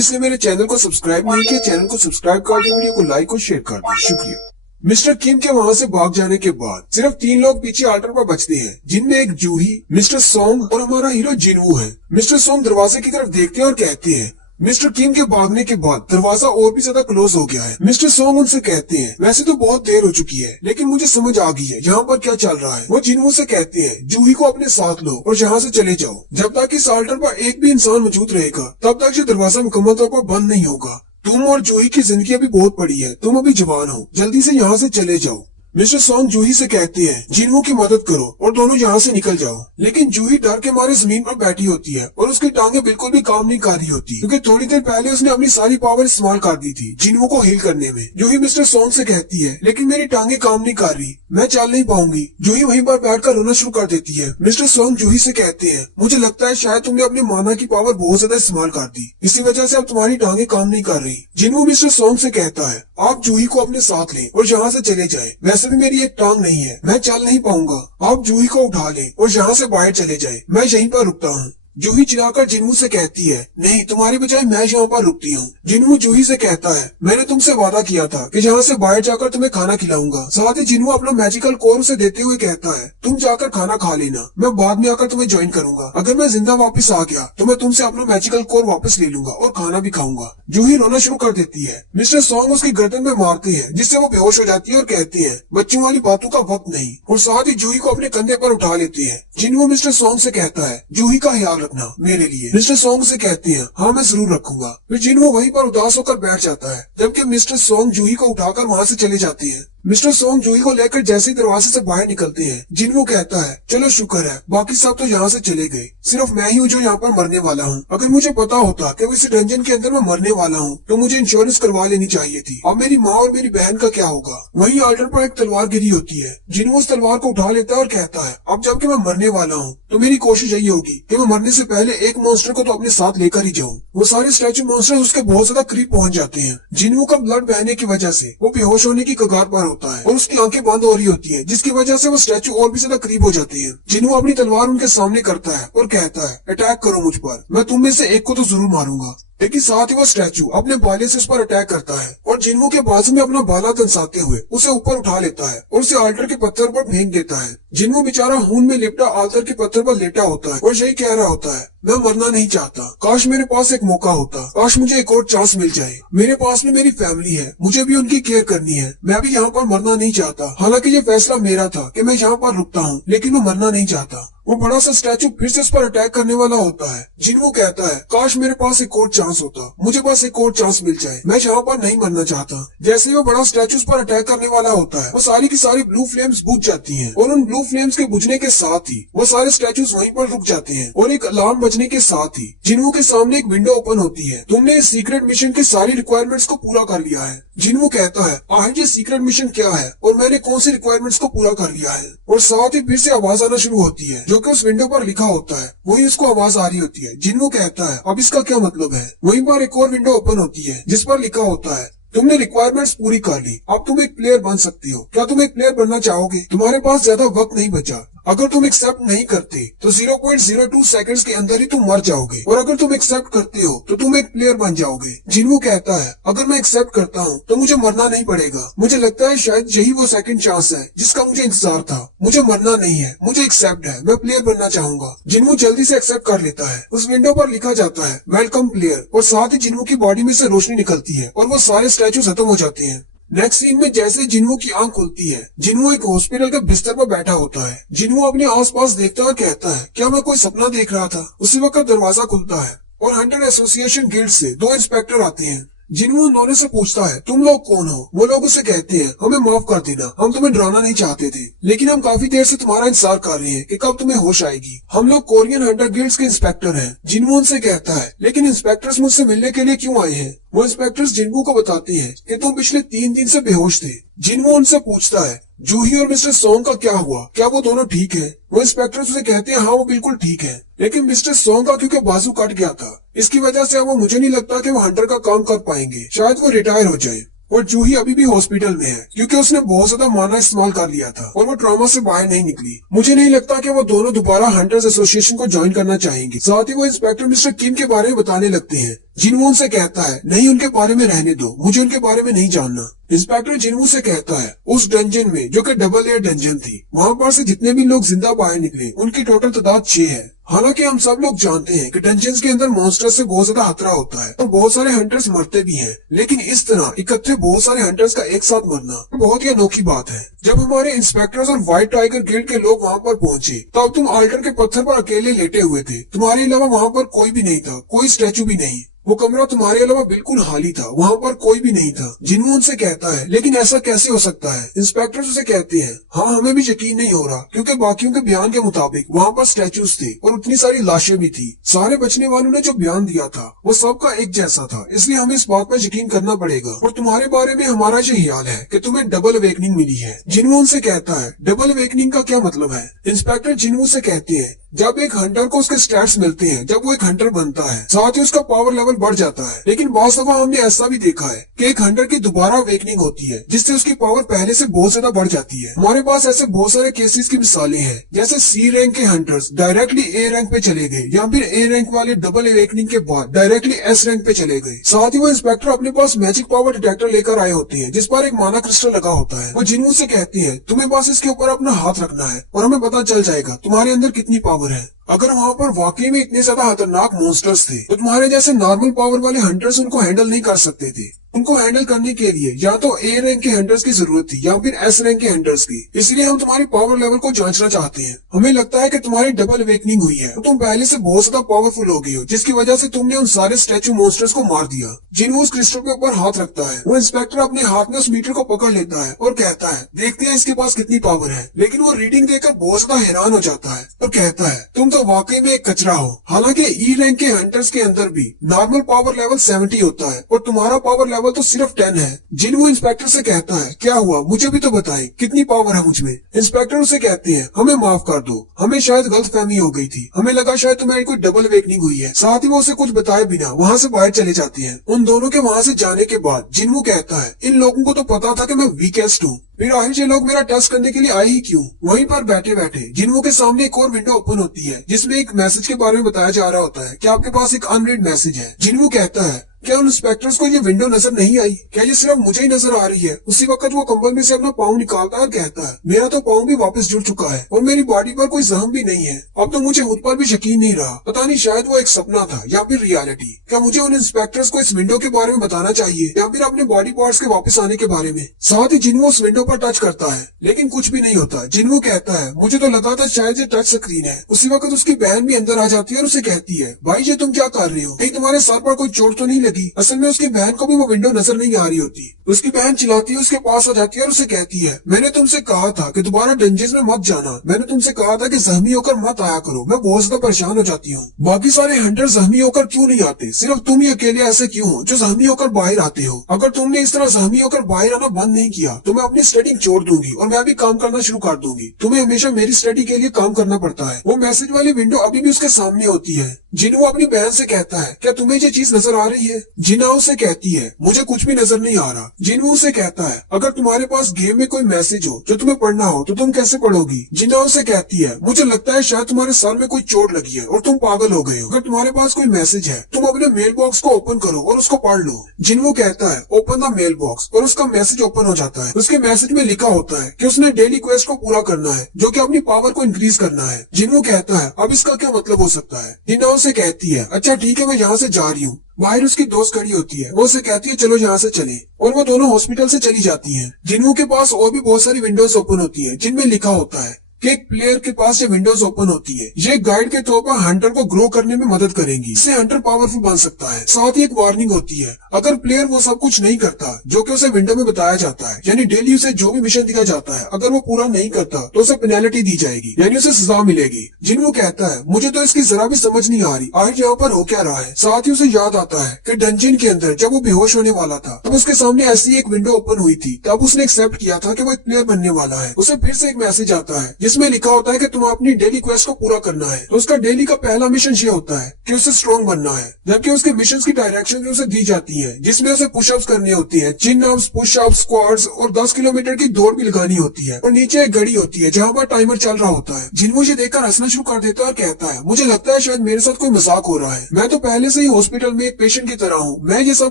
जिसने मेरे चैनल को सब्सक्राइब नहीं किया, चैनल को सब्सक्राइब कर दे, वीडियो को लाइक और शेयर कर दे। शुक्रिया। मिस्टर किम के वहाँ से भाग जाने के बाद सिर्फ 3 लोग पीछे आल्टर पर बचते हैं, जिनमें एक जूही, मिस्टर सोंग और हमारा हीरो जिनवू है। मिस्टर सोंग दरवाजे की तरफ देखते हैं और कहते हैं मिस्टर किम के भागने के बाद दरवाजा और भी ज्यादा क्लोज हो गया है। मिस्टर सोंग उनसे कहते हैं वैसे तो बहुत देर हो चुकी है, लेकिन मुझे समझ आ गई है यहाँ पर क्या चल रहा है। वो जिनवू से कहते हैं जूही को अपने साथ लो और यहाँ से चले जाओ। जब तक इस आल्टर पर एक भी इंसान मौजूद रहेगा तब तक ये दरवाजा मुकम्मल तौर पर बंद नहीं होगा। तुम और जूही की जिंदगी अभी बहुत बड़ी है, तुम अभी जवान हो, जल्दी से यहाँ से चले जाओ। मिस्टर सोंग जूही से कहते हैं जिनवू की मदद करो और दोनों यहाँ से निकल जाओ। लेकिन जूही डर के मारे जमीन पर बैठी होती है और उसकी टांगे बिल्कुल भी काम नहीं कर रही होती, क्योंकि थोड़ी देर पहले उसने अपनी सारी पावर इस्तेमाल कर दी थी जिनवू को हील करने में। जूही मिस्टर सोंग से कहती है लेकिन मेरी टांगे काम नहीं कर रही, मैं चल नहीं पाऊंगी। जूही वहीं पर बैठकर रोना शुरू कर देती है। मिस्टर सोंग जूही से कहते हैं मुझे लगता है शायद तुमने अपनी माना की पावर बहुत ज्यादा इस्तेमाल कर दी, इसी वजह से अब तुम्हारी टांगे काम नहीं कर रही। जिनवू मिस्टर सोंग से कहता है आप जूही को अपने साथ लें और यहाँ से चले जाए। वैसे भी मेरी एक टांग नहीं है, मैं चल नहीं पाऊंगा। आप जूही को उठा लें और यहाँ से बाहर चले जाए, मैं यहीं पर रुकता हूँ। जूही चिल्लाकर जिनवू से कहती है नहीं, तुम्हारी बजाय मैं यहाँ पर रुकती हूँ। जिनवू जूही से कहता है मैंने तुमसे वादा किया था कि यहाँ से बाहर जाकर तुम्हें खाना खिलाऊंगा। साथ ही जिनवू अपना मैजिकल कोर उसे देते हुए कहता है तुम जाकर खाना खा लेना, मैं बाद में आकर तुम्हें ज्वाइन करूंगा। अगर मैं जिंदा वापस आ गया तो मैं तुमसे अपना मैजिकल कोर वापस ले लूंगा और खाना भी खाऊंगा। जूही रोना शुरू कर देती है। मिस्टर सोंग उसकी गर्दन में मारते हैं जिससे वो बेहोश हो जाती है और कहते हैं बच्चों वाली बातों का वक्त नहीं, और साथ ही जूही को अपने कंधे पर उठा लेते हैं। जिनवू मिस्टर सोंग से कहता है जूही का ख्याल रखना मेरे लिए। मिस्टर सोंग से कहते हैं हाँ मैं जरूर रखूंगा। फिर जिनवू वहीं पर उदास होकर बैठ जाता है, जबकि मिस्टर सोंग जूही को उठाकर वहाँ से चले जाते हैं। मिस्टर सोंग जूही को लेकर जैसे ही दरवाजे से बाहर निकलते हैं, जिनवू कहता है चलो शुक्र है बाकी सब तो यहाँ से चले गए, सिर्फ मैं ही हूँ जो यहाँ पर मरने वाला हूँ। अगर मुझे पता होता कि इस डंजन के अंदर मैं मरने वाला हूँ तो मुझे इंश्योरेंस करवा लेनी चाहिए थी। अब मेरी माँ और मेरी बहन का क्या होगा। वहीं आल्टर पर एक तलवार गिरी होती है। जिनवू उस तलवार को उठा लेता है और कहता है अब जबकि मैं मरने वाला हूँ तो मेरी कोशिश यही होगी कि मैं मरने से पहले एक मॉन्स्टर को तो अपने साथ लेकर ही जाऊँ। वो सारे स्टैचू मॉन्स्टर उसके बहुत ज्यादा करीब पहुँच जाते हैं। जिनवू का ब्लड बहने की वजह से वो बेहोश होने की कगार पर होता है और उसकी आंखें बंद हो रही होती है, जिसकी वजह से वो स्टैचू और भी ज्यादा करीब हो जाते हैं। जिनवू अपनी तलवार उनके सामने करता है और कहता है अटैक करो मुझ पर, मैं तुम में से एक को तो जरूर मारूंगा। लेकिन साथ ही वो स्टैचू अपने बाले से उस पर अटैक करता है और जिनवू के बाजू में अपना बाला दंसाते हुए उसे ऊपर उठा लेता है और उसे आल्टर के पत्थर पर फेंक देता है। जिनवू बेचारा खून में लिपटा आल्टर के पत्थर पर लेटा होता है और यही कह रहा होता है मैं मरना नहीं चाहता, काश मेरे पास एक मौका होता, काश मुझे एक और चांस मिल जाए। मेरे पास में मेरी फैमिली है, मुझे भी उनकी केयर करनी है, मैं भी यहाँ पर मरना नहीं चाहता। हालांकि ये फैसला मेरा था कि मैं यहाँ पर रुकता हूँ, लेकिन मैं मरना नहीं चाहता। वो बड़ा सा स्टैचू फिर से उस पर अटैक करने वाला होता है। जिनवू कहता है काश मेरे पास एक और चांस होता, मुझे बस एक और चांस मिल जाए, मैं यहाँ पर नहीं मरना चाहता। जैसे ही वो बड़ा स्टैचू उस पर अटैक करने वाला होता है, वो सारी की सारी ब्लू फ्लेम्स बुझ जाती हैं और उन ब्लू फ्लेम्स के बुझने के साथ ही वो सारे स्टैचूज वहीं पर रुक जाते हैं और एक अलार्म बजने के साथ ही जिनवू के सामने एक विंडो ओपन होती है। तुमने इस सीक्रेट मिशन की सारी रिक्वायरमेंट्स को पूरा कर लिया है। जिनवू कहता है आखिर ये सीक्रेट मिशन क्या है और मैंने कौन सी रिक्वायरमेंट्स को पूरा कर लिया है। और साथ ही फिर से आवाज आना शुरू होती है जो कि उस विंडो पर लिखा होता है, वही उसको आवाज आ रही होती है। जिनवू कहता है अब इसका क्या मतलब है। वहीं पर एक और विंडो ओपन होती है जिस पर लिखा होता है तुमने रिक्वायरमेंट्स पूरी कर ली, अब तुम एक प्लेयर बन सकती हो। क्या तुम एक प्लेयर बनना चाहोगे। तुम्हारे पास ज्यादा वक्त नहीं बचा, अगर तुम एक्सेप्ट नहीं करते तो 0.02 सेकंड्स के अंदर ही तुम मर जाओगे, और अगर तुम एक्सेप्ट करते हो तो तुम एक प्लेयर बन जाओगे। जिनवू कहता है अगर मैं एक्सेप्ट करता हूँ तो मुझे मरना नहीं पड़ेगा। मुझे लगता है शायद यही वो सेकंड चांस है जिसका मुझे इंतजार था। मुझे मरना नहीं है, मुझे एक्सेप्ट है, मैं प्लेयर बनना चाहूंगा। जिनवू जल्दी से एक्सेप्ट कर लेता है। उस विंडो पर लिखा जाता है वेलकम प्लेयर, और साथ ही जिनवू की बॉडी में से रोशनी निकलती है और वो सारे स्टैचू खत्म हो जाते हैं। नेक्स्ट सीन में जैसे जिनवू की आंख खुलती है, जिनवू एक हॉस्पिटल के बिस्तर पर बैठा होता है। जिनवू अपने आसपास देखता हुआ कहता है क्या मैं कोई सपना देख रहा था। उसी वक्त दरवाजा खुलता है और हंटर एसोसिएशन गिल्ड से 2 इंस्पेक्टर आते हैं। जिनवू उन्होंने से पूछता है तुम लोग कौन हो। वो लोग उसे कहते हैं हमें माफ कर देना, हम तुम्हें डराना नहीं चाहते थे, लेकिन हम काफी देर से तुम्हारा इंतजार कर रहे हैं कि कब तुम्हें होश आएगी। हम लोग कोरियन हंटर गिल्ड्स के इंस्पेक्टर हैं। जिनवू उनसे कहता है लेकिन इंस्पेक्टर्स मुझसे मिलने के लिए क्यों आए हैं। वो इंस्पेक्टर्स जिनवू को बताते हैं कि तुम पिछले 3 दिन से बेहोश थे। जिनवू उनसे पूछता है जूही और मिस्टर सोंग का क्या हुआ, क्या वो दोनों ठीक है। वो इंस्पेक्टर्स उसे कहते हैं हाँ वो बिल्कुल ठीक है, लेकिन मिस्टर सोंग का क्योंकि बाजू कट गया था, इसकी वजह से वो मुझे नहीं लगता कि वो हंटर का काम कर पाएंगे, शायद वो रिटायर हो जाए। और जूही अभी भी हॉस्पिटल में है क्योंकि उसने बहुत ज्यादा माना इस्तेमाल कर लिया था और वो ट्रॉमा से बाहर नहीं निकली। मुझे नहीं लगता कि वो दोनों दोबारा हंटर्स एसोसिएशन को ज्वाइन करना चाहेंगे। साथ ही वो इंस्पेक्टर मिस्टर किम के बारे में बताने लगते हैं जिनवू उनसे कहता है नहीं, उनके बारे में रहने दो, मुझे उनके बारे में नहीं जानना। इंस्पेक्टर जिनवू से कहता है उस डंजन में, जो कि डबल एयर डंजन थी, वहाँ पर से जितने भी लोग जिंदा बाहर निकले उनकी टोटल तादाद 6 है। हालांकि हम सब लोग जानते हैं कि डंजन्स के अंदर मॉन्स्टर्स से बहुत ज्यादा खतरा होता है और बहुत सारे हंटर्स मरते भी हैं, लेकिन इस तरह इकट्ठे बहुत सारे हंटर्स का एक साथ मरना बहुत ही अनोखी बात है। जब हमारे इंस्पेक्टर्स और व्हाइट टाइगर गिल्ड के लोग वहाँ पर पहुंचे तब तुम आल्टर के पत्थर पर अकेले लेटे हुए थे। तुम्हारे अलावा वहाँ पर कोई भी नहीं था, कोई स्टैचू भी नहीं। वो कमरा तुम्हारे अलावा बिल्कुल खाली था, वहाँ पर कोई भी नहीं था। जिनवू उनसे कहता है लेकिन ऐसा कैसे हो सकता है? इंस्पेक्टर उसे कहते हैं हाँ, हमें भी यकीन नहीं हो रहा, क्योंकि बाकियों के बयान के मुताबिक वहाँ पर स्टैचूज थे और उतनी सारी लाशें भी थी। सारे बचने वालों ने जो बयान दिया था वो सबका एक जैसा था, इसलिए हमें इस बात पर यकीन करना पड़ेगा। और तुम्हारे बारे में हमारा ये ख्याल है कि तुम्हें डबल अवेकनिंग मिली है। जिनवू उनसे कहता है डबल अवेकनिंग का क्या मतलब है? इंस्पेक्टर जिनवू से कहते हैं जब एक हंटर को उसके स्टैट्स मिलते हैं, जब वो एक हंटर बनता है, साथ ही उसका पावर लेवल बढ़ जाता है। लेकिन बहुत दफा हमने ऐसा भी देखा है कि एक हंटर की दोबारा अवेकनिंग होती है जिससे उसकी पावर पहले से बहुत ज्यादा बढ़ जाती है। हमारे पास ऐसे बहुत सारे केसेस की मिसालें हैं, जैसे सी रैंक के हंटर्स डायरेक्टली ए रैंक पे चले गए, या फिर ए रैंक वाले डबल अवेकनिंग के बाद डायरेक्टली एस रैंक पे चले गए। साथ ही वो इंस्पेक्टर अपने पास मैजिक पावर डिटेक्टर लेकर आए होते हैं जिस पर एक माना क्रिस्टल लगा होता है। वो जिनवू से कहती है तुम्हें बस इसके ऊपर अपना हाथ रखना है और हमें पता चल जाएगा तुम्हारे अंदर कितनी पावर है। अगर वहाँ पर वाकई में इतने ज्यादा खतरनाक मॉन्स्टर्स थे तो तुम्हारे जैसे नॉर्मल पावर वाले हंटर्स उनको हैंडल नहीं कर सकते थे। उनको हैंडल करने के लिए या तो ए रैंक के हंटर्स की जरूरत थी या फिर एस रैंक के हंटर्स की। इसलिए हम तुम्हारी पावर लेवल को जांचना चाहते हैं। हमें लगता है कि तुम्हारी डबल अवेकनिंग हुई है, तो तुम पहले से बहुत ज्यादा पावरफुल हो गई हो, जिसकी वजह से तुमने उन सारे स्टैचू मॉन्स्टर्स को मार दिया। जिनवू उस क्रिस्टल के ऊपर हाथ रखता है। वो इंस्पेक्टर अपने हाथ में उस मीटर को पकड़ लेता है और कहता है देखते हैं इसके पास कितनी पावर है। लेकिन वो रीडिंग देखकर बहुत ज्यादा हैरान हो जाता है और कहता है तुम तो वाकई में एक कचरा हो। हालांकि ई रैंक के हंटर्स के अंदर भी नॉर्मल पावर लेवल 70 होता है और तुम्हारा पावर लेवल तो सिर्फ 10 है। जिनवू इंस्पेक्टर से कहता है क्या हुआ, मुझे भी तो बताएं कितनी पावर है मुझ में। इंस्पेक्टर उसे कहते हैं हमें माफ कर दो, हमें शायद गलतफहमी हो गई थी, हमें लगा शायद तुम्हारी कोई डबल अवेकनिंग हुई है। साथ ही वो उसे कुछ बताए बिना वहाँ से बाहर चले जाते हैं। उन दोनों के वहाँ से जाने के बाद जिनवू कहता है इन लोगों को तो पता था कि मैं वीकेस्ट हूँ, फिर आखिर ये लोग मेरा टेस्ट करने के लिए आए ही क्यों? वहीं पर बैठे बैठे जिनवू के सामने एक और विंडो ओपन होती है जिसमें एक मैसेज के बारे में बताया जा रहा होता है कि आपके पास एक अनरीड मैसेज है। जिनवू कहता है क्या उन इंस्पेक्टर्स को ये विंडो नजर नहीं आई? क्या ये सिर्फ मुझे ही नजर आ रही है? उसी वक्त वो कंबल में से अपना पाँव निकालता है और कहता है मेरा तो पाँव भी वापस जुड़ चुका है और मेरी बॉडी पर कोई जख्म भी नहीं है। अब तो मुझे खुद पर भी यकीन नहीं रहा, पता नहीं शायद वो एक सपना था या फिर रियलिटी। क्या मुझे उन इंस्पेक्टर्स को इस विंडो के बारे में बताना चाहिए या फिर अपने बॉडी पार्ट्स के वापस आने के बारे में? साथ ही जिनवू उस विंडो पर टच करता है लेकिन कुछ भी नहीं होता। जिनवू कहता है मुझे तो लगा था शायद ये टच स्क्रीन है। उसी वक्त उसकी बहन भी अंदर आ जाती है और उसे कहती है भाई ये तुम क्या कर रहे हो, कहीं तुम्हारे सर पर कोई चोट तो नहीं लगी? असल में उसकी बहन को भी वो विंडो नजर नहीं आ रही होती। उसकी बहन चिल्लाती है, उसके पास आ जाती है और उसे कहती है मैंने तुमसे कहा था कि दोबारा डंजन्स में मत जाना, मैंने तुमसे कहा था कि जख्मी होकर मत आया करो, मैं बहुत ज्यादा परेशान हो जाती हूँ। बाकी सारे हंटर जख्मी होकर क्यों नहीं आते, सिर्फ तुम ही अकेले ऐसे क्यों हो जो जख्मी होकर बाहर आते हो? अगर तुमने इस तरह जख्मी होकर बाहर आना बंद नहीं किया तो मैं अपनी स्टडी छोड़ दूंगी और मैं भी काम करना शुरू कर दूंगी। तुम्हें हमेशा मेरी स्टडी के लिए काम करना पड़ता है। वो मैसेज वाली विंडो अभी भी उसके सामने होती है। जिनवू अपनी बहन से कहता है क्या तुम्हें ये चीज नजर आ रही है? जिना उसे कहती है मुझे कुछ भी नजर नहीं आ रहा। जिनवू उसे कहता है अगर तुम्हारे पास गेम में कोई मैसेज हो जो तुम्हें पढ़ना हो तो तुम कैसे पढ़ोगी? जिना उसे कहती है मुझे लगता है शायद तुम्हारे सर में कोई चोट लगी है और तुम पागल हो गए हो। अगर तुम्हारे पास कोई मैसेज है तुम अपने मेल बॉक्स को ओपन करो और उसको पढ़ लो। जिनवू कहता है ओपन द मेल बॉक्स और उसका मैसेज ओपन हो जाता है। उसके मैसेज में लिखा होता है कि उसने डेली क्वेस्ट को पूरा करना है जो कि अपनी पावर को इंक्रीज करना है। जिनवू कहता है अब इसका क्या मतलब हो सकता है? जिना उसे कहती है अच्छा ठीक है मैं यहाँ से जा रही हूँ। बाहर उसकी दोस्त खड़ी होती है, वो उसे कहती है चलो यहाँ से चले और वो दोनों हॉस्पिटल से चली जाती हैं। जिनवू के पास और भी बहुत सारी विंडोज ओपन होती है जिनमें लिखा होता है कि एक प्लेयर के पास ये विंडोज ओपन होती है, ये गाइड के तौर पर हंटर को ग्रो करने में मदद करेंगी, इससे हंटर पावरफुल बन सकता है। साथ ही एक वार्निंग होती है अगर प्लेयर वो सब कुछ नहीं करता जो कि उसे विंडो में बताया जाता है, यानी डेली उसे जो भी मिशन दिया जाता है अगर वो पूरा नहीं करता तो उसे पेनल्टी दी जाएगी, यानी उसे सजा मिलेगी। जिनवू कहता है मुझे तो इसकी जरा भी समझ नहीं आ रही आज यहाँ पर हो क्या रहा है। साथ ही उसे याद आता है कि डंजन के अंदर जब वो बेहोश होने वाला था तब उसके सामने ऐसी एक विंडो ओपन हुई थी, तब उसने एक्सेप्ट किया था कि वो एक प्लेयर बनने वाला है। उसे फिर से एक मैसेज आता है जिसमें लिखा होता है कि तुम्हें अपनी डेली क्वेस्ट को पूरा करना है। तो उसका डेली का पहला मिशन ये होता है कि उसे स्ट्रॉन्ग बनना है, जबकि उसके मिशन की डायरेक्शन उसे दी जाती है, जिसमें उसे पुशअप्स करनी होती है, चिन अप्स, पुशअप्स, स्क्वाट्स और 10 किलोमीटर की दौड़ भी लगानी होती है। और नीचे एक घड़ी होती है जहाँ पर टाइमर चल रहा होता है। जिन्हों ये देखकर हंसना शुरू कर देता है और कहता है, मुझे लगता है शायद मेरे साथ कोई मजाक हो रहा है। मैं तो पहले से ही हॉस्पिटल में एक पेशेंट की तरह हूँ, मैं ये सब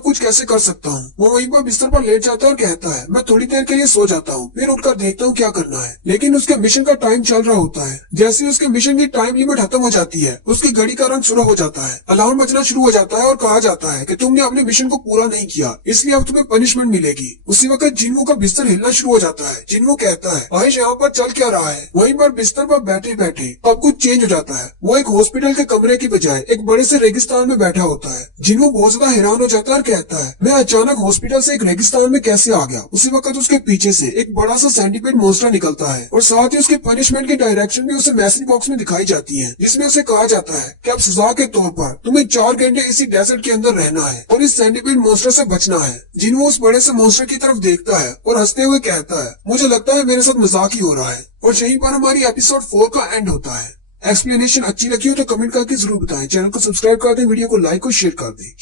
कुछ कैसे कर सकता हूँ। वो वहीं पर बिस्तर पर लेट जाता है और कहता है, मैं थोड़ी देर के लिए सो जाता हूँ, फिर उठकर देखता हूँ क्या करना है। लेकिन उसके मिशन का टाइम चल रहा होता है। जैसे उसके मिशन की टाइम लिमिट खत्म हो जाती है, उसकी घड़ी का रंग शुरू हो जाता है, अलार्म बजना शुरू हो जाता है और कहा जाता है कि तुमने अपने मिशन को पूरा नहीं किया, इसलिए अब तुम्हें पनिशमेंट मिलेगी। उसी वक्त जिन्वो का बिस्तर हिलना शुरू हो जाता है। जिन्वो कहता है, आयुष यहाँ पर चल क्या रहा है। वहीं पर बिस्तर पर बैठे बैठे अब कुछ चेंज हो जाता है। वो एक हॉस्पिटल के कमरे की बजाय एक बड़े से रेगिस्तान में बैठा होता है। जिन्वो बहुत ज्यादा हैरान हो जाता है और कहता है, मैं अचानक हॉस्पिटल से एक रेगिस्तान में कैसे आ गया। उसी वक्त उसके पीछे से एक बड़ा सा सेंटीपीड मॉन्स्टर निकलता है और साथ ही उसके पनिशमेंट की डायरेक्शन भी उसे मैसेज बॉक्स में दिखाई जाती है, जिसमें उसे कहा जाता है कि अब सजा के तौर पर तुम्हें 4 घंटे इसी डेजर्ट के अंदर रहना है और इस सेंटीपीड मॉन्स्टर से बचना है। जिन्वो उस बड़े से मॉन्स्टर की तरफ देखता है और हंसते हुए कहता है, मुझे लगता है मेरे साथ मजाक ही हो रहा है। और यहीं पर हमारी एपिसोड 4 का एंड होता है। एक्सप्लेनेशन अच्छी लगी हो तो कमेंट करके जरूर बताएं। चैनल को सब्सक्राइब कर दें, वीडियो को लाइक और शेयर कर दें।